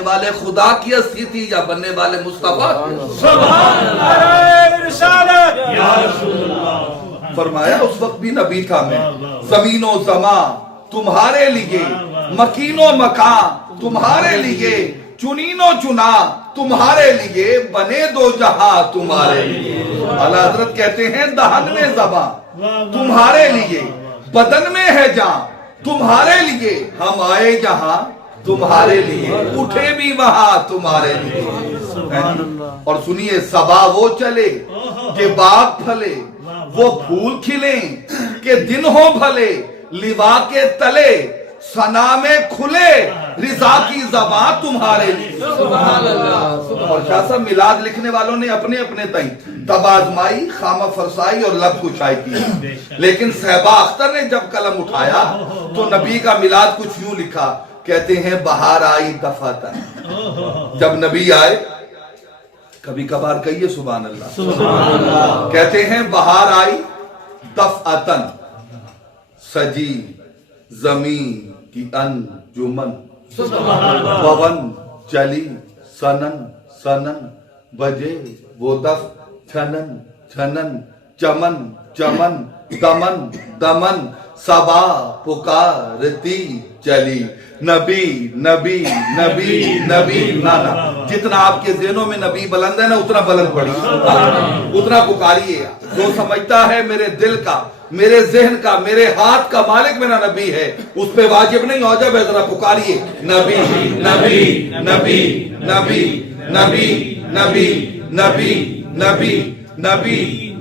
والے خدا کی ہستی تھی یا بننے والے مصطفیٰ؟ سبحان اللہ رسالت یا رسول اللہ. فرمایا اس وقت بھی نبی تھا میں. زمین و زمان تمہارے لیے، مکین و مکان تمہارے لیے، چنین و چنا تمہارے لیے، بنے دو جہاں تمہارے لیے. اعلیٰ حضرت کہتے ہیں دہن میں زبان تمہارے لیے، بدن میں ہے جان تمہارے لیے، ہم آئے جہاں تمہارے لیے، اٹھے بھی وہاں تمہارے لیے. اور سنیے، صبا وہ چلے کہ باغ پھلے، وہ پھول کھلیں کہ دن ہو بھلے، لیوا کے تلے ثنا میں کھلے، رضا کی زبان تمہارے لیے. سبحان اللہ. اور شاہ صاحب میلاد لکھنے والوں نے اپنے اپنے تئیں تب آزمائی، خامہ فرسائی اور لب کشائی کی، لیکن صحبہ اختر نے جب قلم اٹھایا تو نبی کا میلاد کچھ یوں لکھا. کہتے ہیں بہار آئی دفعتن، جب نبی آئے، کبھی کبھار کہیے سبحان اللہ. کہتے ہیں بہار آئی دفعتن، سجی زمین کی انجمن، پون چلی سنن سنن، بجے وہ دف چھنن چھنن، چمن چمن دمن دمن، صبا پکارتی چلی، نبی نبی نبی نبی. نانا جتنا آپ کے ذہنوں میں نبی بلند ہے نا، اتنا بلند پڑھیے، اتنا پکاریے. جو سمجھتا ہے میرے دل کا، میرے ذہن کا، میرے ہاتھ کا مالک میرا نبی ہے، اس پہ واجب نہیں واجب ہے. ذرا پکاریے نبی نبی نبی نبی نبی نبی نبی نبی نبی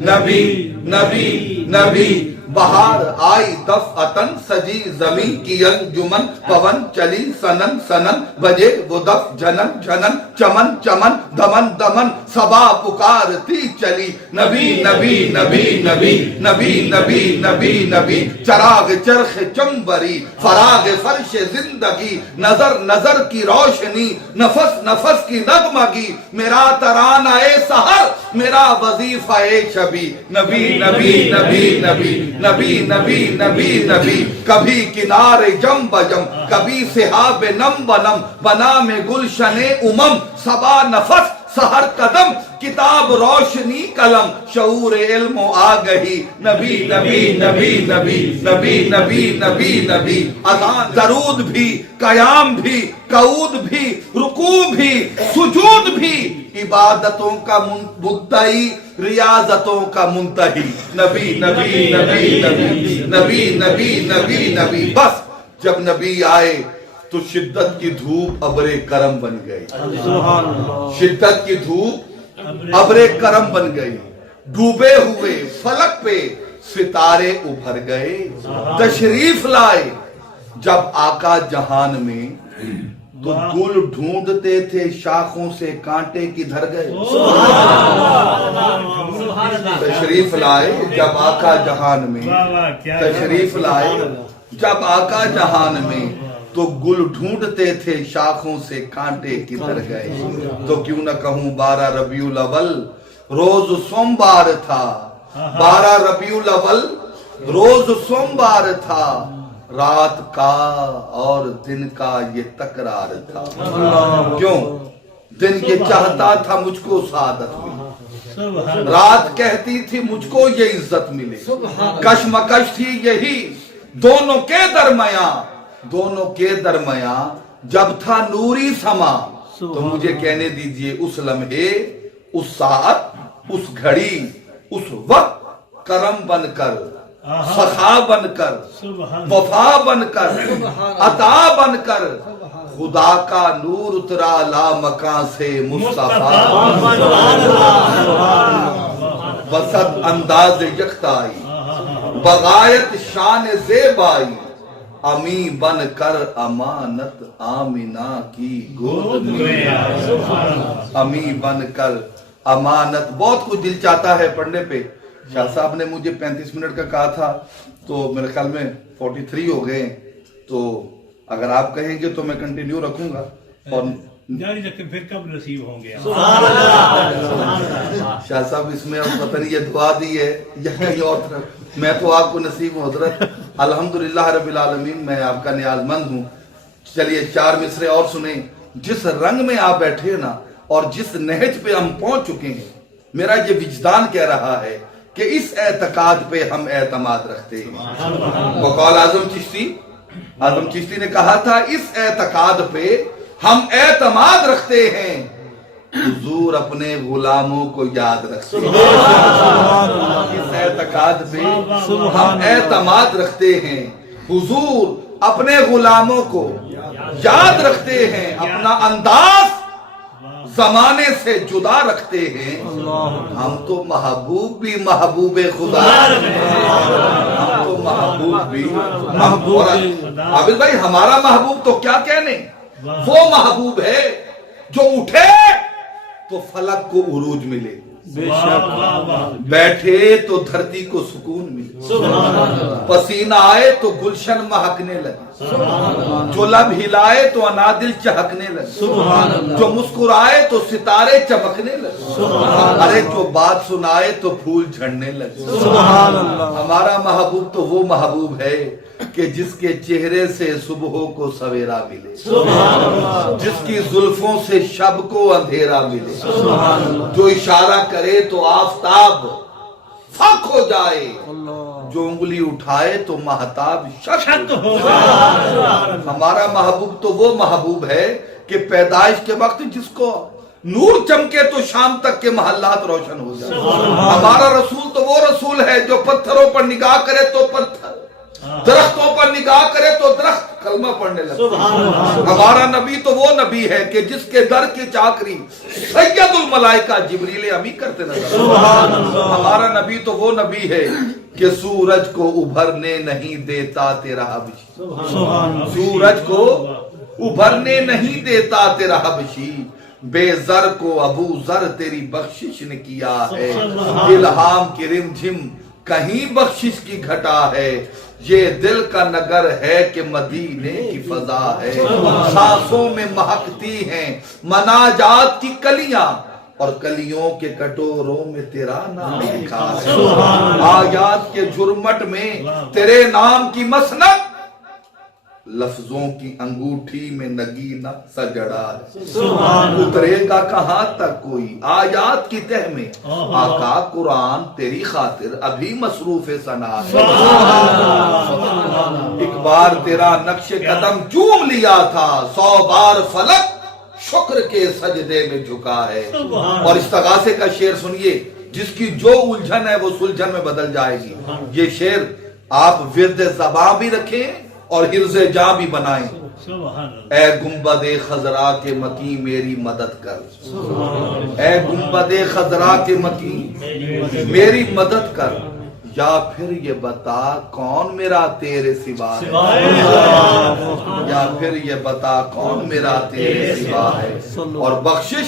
نبی نبی نبی. بہار آئی دفعتن، سجی زمین کی انجمن، پون چلی سنن سنن، بجے وہ دف جھنن جھنن، چمن چمن دمن دمن، صبا پکارتی چلی، نبی نبی نبی نبی نبی نبی نبی نبی. چراغ چرخ چمبری، فراغ فرش زندگی، نظر نظر کی روشنی، نفس نفس کی نغمگی، میرا ترانہ سحر، میرا وظیفہ شبی، نبی نبی نبی نبی نبی نبی نبی نبی. کبھی کنارے جم بجم، کبھی سحاب نم بنم، بنا میں گلشن امم، صبا نفس سحر قدم، کتاب روشنی قلم، شعور علم و آگہی، نبی نبی نبی نبی نبی نبی نبی نبی. اذان درود بھی، قیام بھی، قعود بھی، رکوع بھی، سجود بھی، عبادتوں کا مدعی، ریاضتوں کا منتہی، نبی نبی نبی نبی نبی نبی نبی نبی. بس جب نبی آئے تو شدت کی دھوپ ابر کرم بن گئی. شدت کی دھوپ ابر کرم بن گئی. ڈوبے ہوئے فلک پہ ستارے ابھر گئے. تشریف لائے جب آقا جہان میں تو گل ڈھونڈتے تھے شاخوں سے کانٹے کدھر گئے. تشریف لائے جب آقا جہان میں، تشریف لائے جب آقا جہان میں تو گل ڈھونڈتے تھے شاخوں سے کانٹے کدھر گئے. تو کیوں نہ کہوں 12 ربیع الاول روز سوموار تھا، 12 ربیع الاول روز سوموار تھا، رات کا اور دن کا یہ تکرار تھا. کیوں؟ دن یہ چاہتا تھا مجھ کو سعادت ملے، رات کہتی تھی مجھ کو یہ عزت ملے. کشمکش تھی یہی دونوں کے درمیان، دونوں کے درمیان جب تھا نوری سما. تو مجھے کہنے دیجئے اس لمحے، اس ساعت، اس گھڑی، اس وقت کرم بن کر، سخا بن کر، وفا بن کر، عطا بن کر، خدا کا نور اترا لا مکان سے مصطفیٰ. وسط انداز یکتائی، بغایت شان زیبائی، امی بن کر امانت آمینہ کی گود میں، امی بن کر امانت. بہت کچھ دل چاہتا ہے پڑھنے پہ. شاہ صاحب نے مجھے 35 منٹ کا کہا تھا، تو میرے خیال میں 43 ہو گئے. تو اگر آپ کہیں گے تو میں کنٹینیو رکھوں گا. اور جاری رکھیں، پھر کب نصیب ہوں گے. شاہ صاحب اس میں اب پتہ نہیں یہ دعا دی ہے یا کہیں اور طرف. میں تو آپ کو نصیب ہوں حضرت. الحمدللہ رب العالمین، میں آپ کا نیاز مند ہوں. چلیے 4 مصرے اور سنیں जिस रंग में आप बैठे ना और जिस नहज पे हम पहुंच चुके हैं, मेरा ये विजदान कह रहा है कि इस एतकाद पे हम एतमाद रखते हैं। वकाल आजम चिश्ती ने कहा था, इस एतकाद पे हम एतमाद रखते हैं, हुजूर अपने गुलामों को याद रखते हैं। इस एतकाद पे हम एतमाद रखते हैं, हुजूर अपने गुलामों को याद रखते हैं, अपना अंदाज जमाने से जुदा रखते हैं। हम तो महबूब भी महबूबे खुदा, हम तो महबूब भी महबूब। आबिद भाई, हमारा महबूब तो क्या कहने, वो महबूब है जो उठे तो फलक को उरूज मिले, बैठे तो धरती को सुकून मिले, पसीना आए तो गुलशन महकने लगे, जो लब हिलाए तो अनादिल चहकने लगे, जो मुस्कुराए तो सितारे चमकने लगे, अरे जो बात सुनाए तो फूल झड़ने लगे। हमारा महबूब तो वो महबूब है कि जिसके चेहरे से सुबह को सवेरा मिले, जिसकी जुल्फों से शब को अंधेरा मिले, जो इशारा करे तो आफताब फक हो जाए, जो उंगली उठाए तो महताब शक हो जाए। हमारा महबूब तो वो महबूब है कि पैदाइश के वक्त जिसको नूर चमके तो शाम तक के महल्लात रोशन हो जाए। हमारा रसूल तो वो रसूल है जो पत्थरों पर निगाह करे तो पत्थर, दरख्तों पर निगाह करे तो दरख्त कलमा पढ़ने लगे। हमारा नबी तो वो नबी है कि जिसके दर की चाकरी सैयदुल मलाइका जिब्रील अमी करते नजर। हमारा नबी तो वो नबी है कि सूरज को उभरने नहीं देता तेरा हबशी, सूरज को उभरने नहीं देता तेरा हबशी, बेजर को अबू जर तेरी बख्शिश ने किया है, इल्हाम की रिमझिम कहीं बख्शिश की घटा है, ये दिल का नगर है कि मदीने की फजा है, सांसों में महकती हैं मनाजात की कलियां और कलियों के कटोरों में तेरा नाम लिखा है, आयात के झुरमट में तेरे नाम की मसनद, लफ्जों की अंगूठी में नगीना सजड़ा है, उतरेगा कहां तक कोई आयात की तह में, आका कुरान तेरी खातिर अभी मसरूफ सना है। एक बार तेरा नक्शे कदम चूम लिया था, 100 बार फलक शुक्र के सजदे में झुका है। और इस्तगासे का शेर सुनिए, जिसकी जो उलझन है वो सुलझन में बदल जाएगी। ये शेर आप विर्द ज़बां भी रखें और हिर्ज़े जां भी बनाएं। ए गुंबदे खजरा के मकी मेरी मदद कर, ए गुंबदे खजरा के मकी मेरी मदद कर, या फिर ये बता कौन मेरा तेरे सिवा है, या फिर ये बता कौन मेरा तेरे सिवा है। और बख्शिश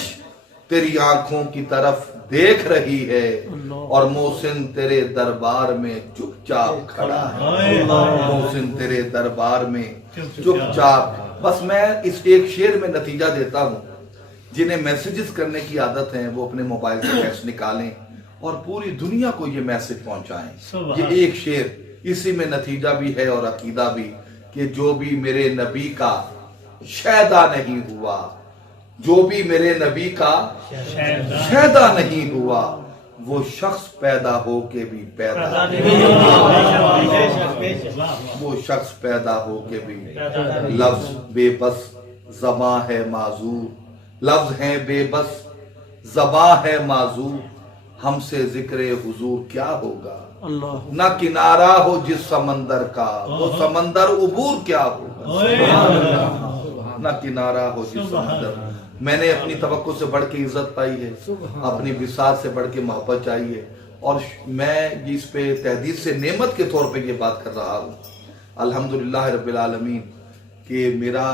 तेरी आंखों की तरफ देख रही है और मोहसिन तेरे दरबार में चुपचाप खड़ा है, मोहसिन तेरे दरबार में चुपचाप। बस मैं इस एक शेर में नतीजा देता हूँ, जिन्हें मैसेजेस करने की आदत है वो अपने मोबाइल से टेक्स्ट निकालें और पूरी दुनिया को ये मैसेज पहुंचाएं। ये एक शेर, इसी में नतीजा भी है और अकीदा भी कि जो भी मेरे नबी का शैदा नहीं हुआ, जो भी मेरे नबी का शैदा नहीं हुआ, वो शख्स पैदा हो के भी पैदा नहीं, वो शख्स पैदा हो के भी। लफ्ज बेबस ज़बां है माजूर, लफ्ज हैं बेबस ज़बां है माजूर, हमसे जिक्रे हुजूर क्या होगा, ना किनारा हो जिस समंदर का, वो समंदर उबूर क्या होगा, ना किनारा हो जिस समंदर। मैंने अपनी तवक्को से बढ़ के इज्जत पाई है, अपनी विसात से बढ़ के मोहब्बत चाहिए, और मैं इस पे तहदीद से नेमत के तौर पे ये बात कर रहा हूँ। अल्हम्दुलिल्लाह रब्बिल आलमीन कि मेरा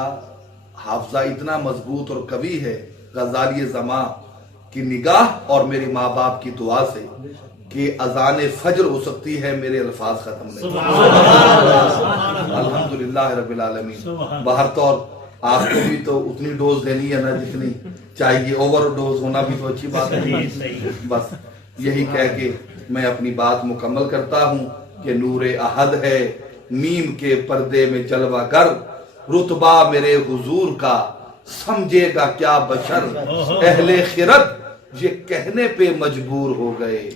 हाफजा इतना मजबूत और कवी है, गजाली ज़मां की निगाह और मेरी माँ बाप की दुआ से कि अजान फजर हो सकती है मेरे अल्फाज खत्म नहीं। अल्हम्दुलिल्लाह रब्बिल आलमीन। बाहर तौर आपको भी तो उतनी डोज देनी है ना जितनी चाहिए, ओवर डोज होना भी तो अच्छी बात है। बस यही कह के मैं अपनी बात मुकम्मल करता हूँ कि नूरे अहद है मीम के पर्दे में जलवा कर, रुतबा मेरे हुजूर का سمجھے گا کیا بشر اہل خرد یہ کہنے پہ مجبور ہو گئے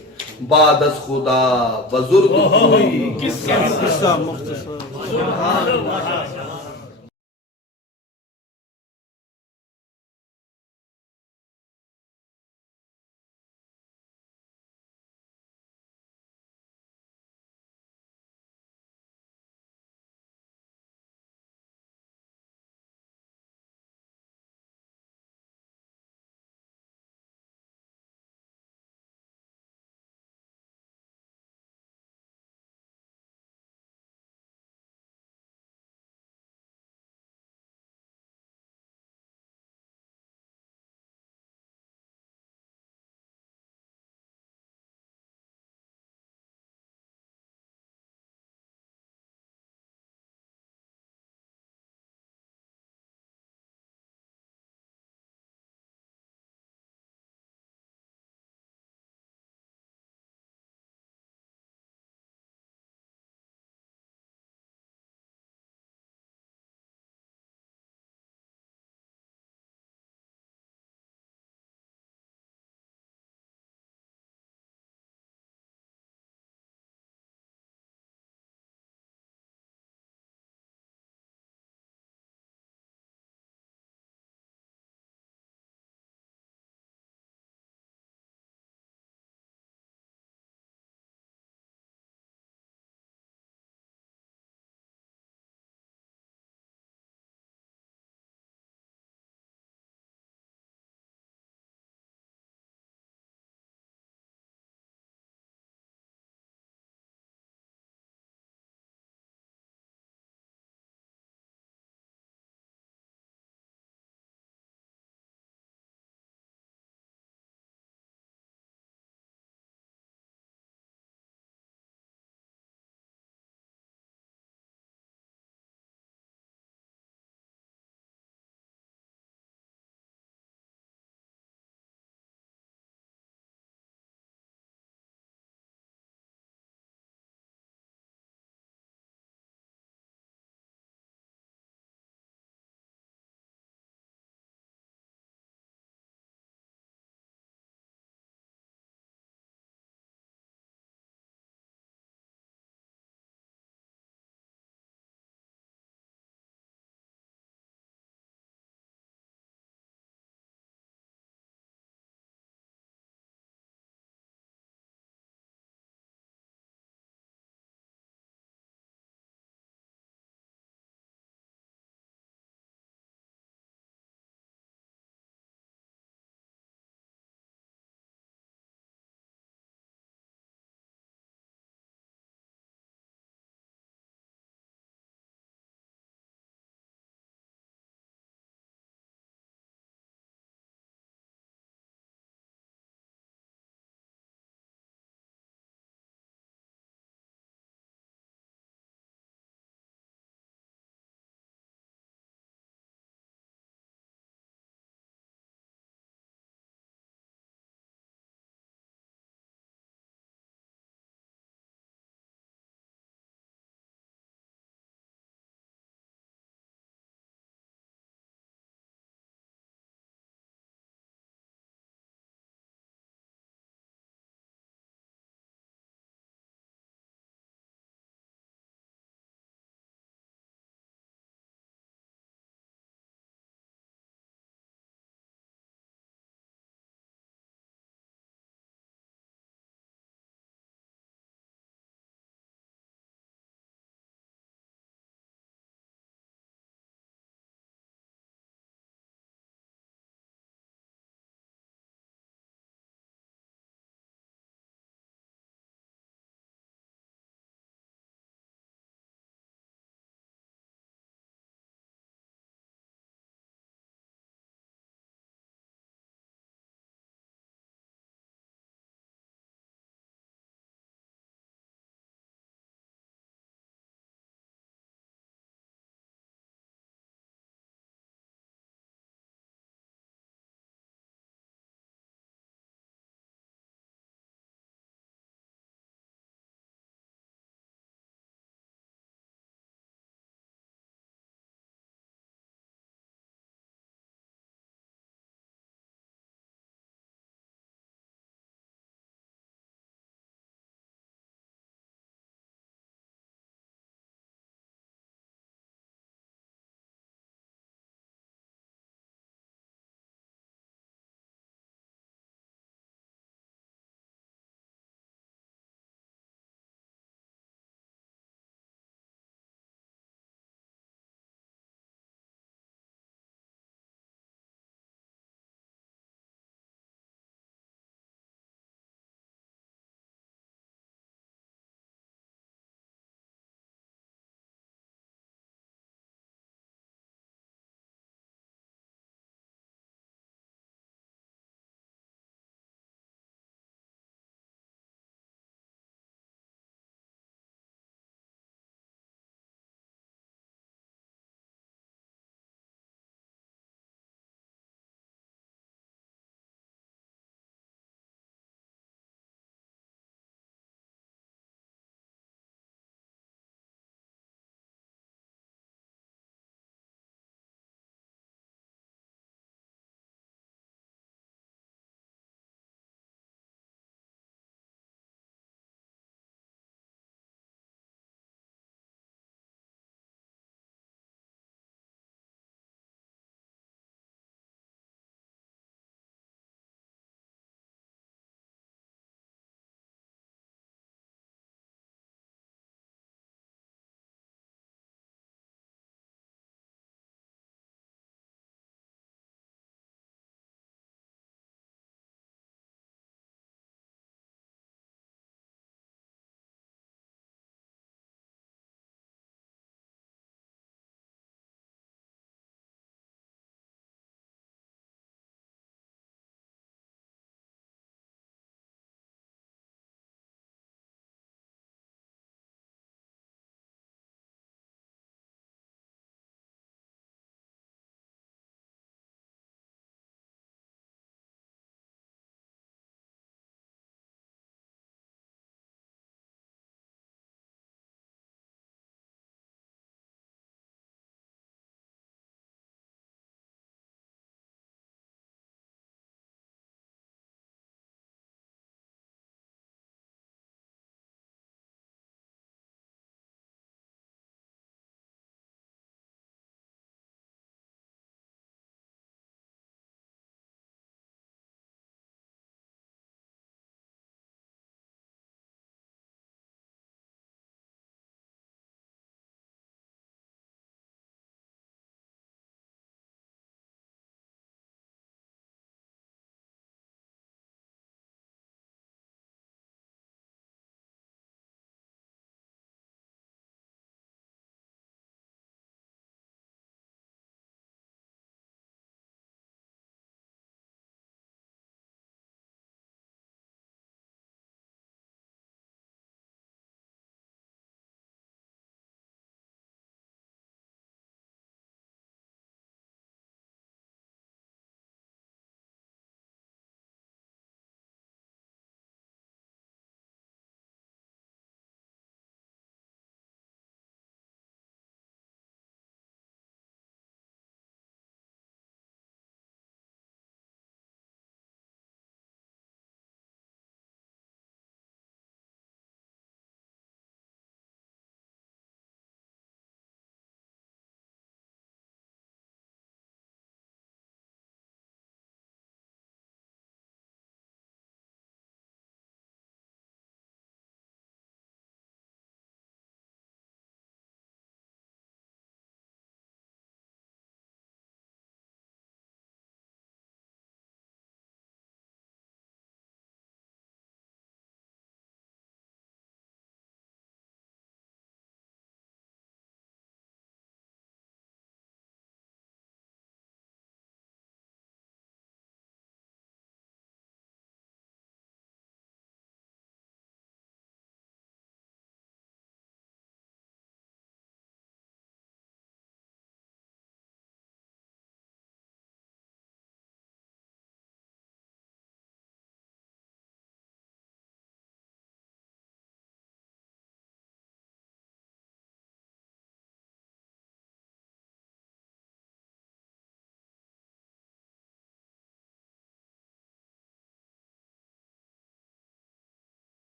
بعد از خدا بزرگ کوئی قصہ مختصر